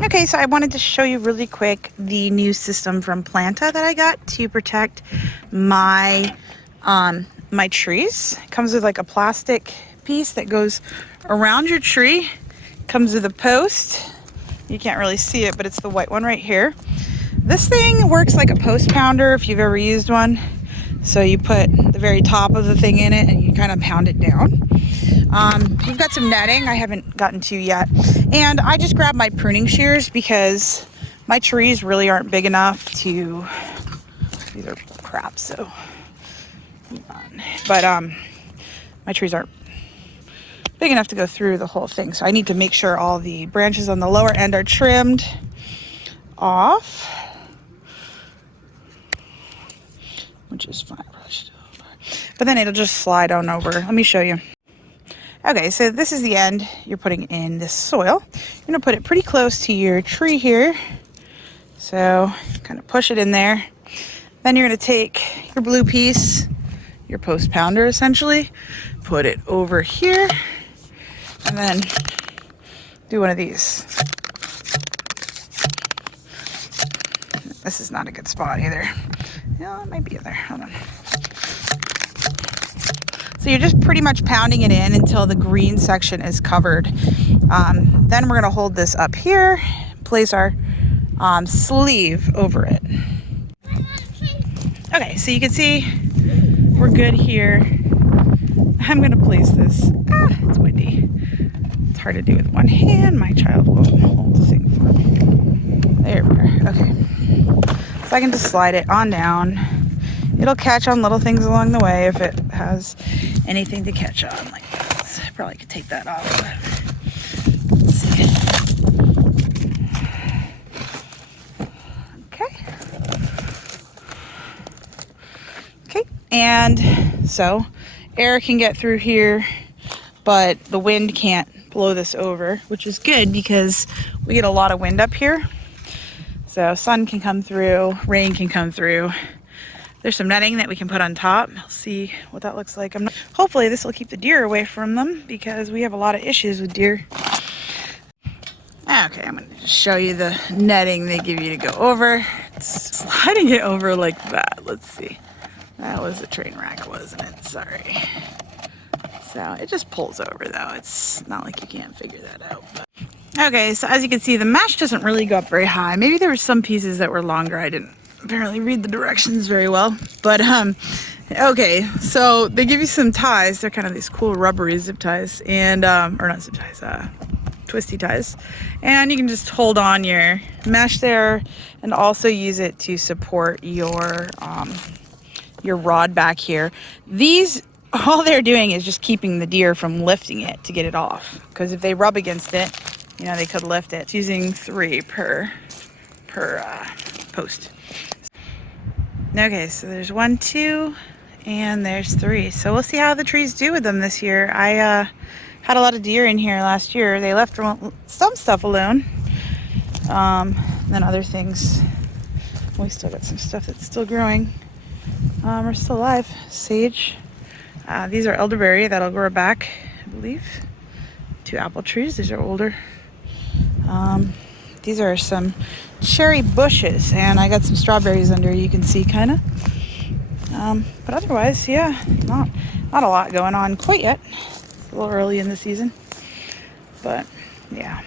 Okay, so I wanted to show you really quick the new system from Planta that I got to protect my my trees. It comes with like a plastic piece that goes around your tree. Comes with a post. You can't really see it, but it's the white one right here. This thing works like a post pounder if you've ever used one. So you put the very top of the thing in it and you kind of pound it down. We've got some netting I haven't gotten to yet. And I just grabbed my pruning shears because my trees really aren't big enough to, these are crap, so, but my trees aren't big enough to go through the whole thing. So I need to make sure all the branches on the lower end are trimmed off, which is fine. But then it'll just slide on over. Let me show you. Okay, so this is the end. You're putting in this soil. You're gonna put it pretty close to your tree here. So kind of push it in there. Then you're gonna take your blue piece, your post pounder essentially, put it over here, and then do one of these. This is not a good spot either. Yeah, it might be in there. Hold on. So you're just pretty much pounding it in until the green section is covered. Then we're gonna hold this up here, place our sleeve over it. Okay, so you can see we're good here. I'm gonna place this. It's windy. It's hard to do with one hand. My child won't hold the thing for me. There we are. Okay. So I can just slide it on down. It'll catch on little things along the way if it has anything to catch on, like this. I probably could take that off, but let's see. Okay, and so air can get through here, but the wind can't blow this over, which is good because we get a lot of wind up here. So sun can come through, rain can come through. There's some netting that we can put on top. We'll see what that looks like. Hopefully this will keep the deer away from them because we have a lot of issues with deer. Okay, I'm gonna just show you the netting they give you to go over. It's sliding it over like that. Let's see. That was a train wreck, wasn't it? Sorry. So it just pulls over though. It's not like you can't figure that out. But. Okay, so as you can see, the mesh doesn't really go up very high. Maybe there were some pieces that were longer. I didn't apparently read the directions very well, but okay, so they give you some ties. They're kind of these cool rubbery zip ties, and or not zip ties, twisty ties, and you can just hold on your mesh there and also use it to support your rod back here. These, all they're doing is just keeping the deer from lifting it to get it off, because if they rub against it, you know, they could lift it. It's using 3 per post. Okay, so there's 1, 2, and there's 3. So we'll see how the trees do with them this year. I had a lot of deer in here last year. They left some stuff alone. Then other things, we still got some stuff that's still growing. We're still alive. Sage. These are elderberry that'll grow back, I believe. 2 apple trees. These are older. These are some cherry bushes, and I got some strawberries under, you can see kind of. But otherwise, yeah, not a lot going on quite yet. It's a little early in the season, but yeah.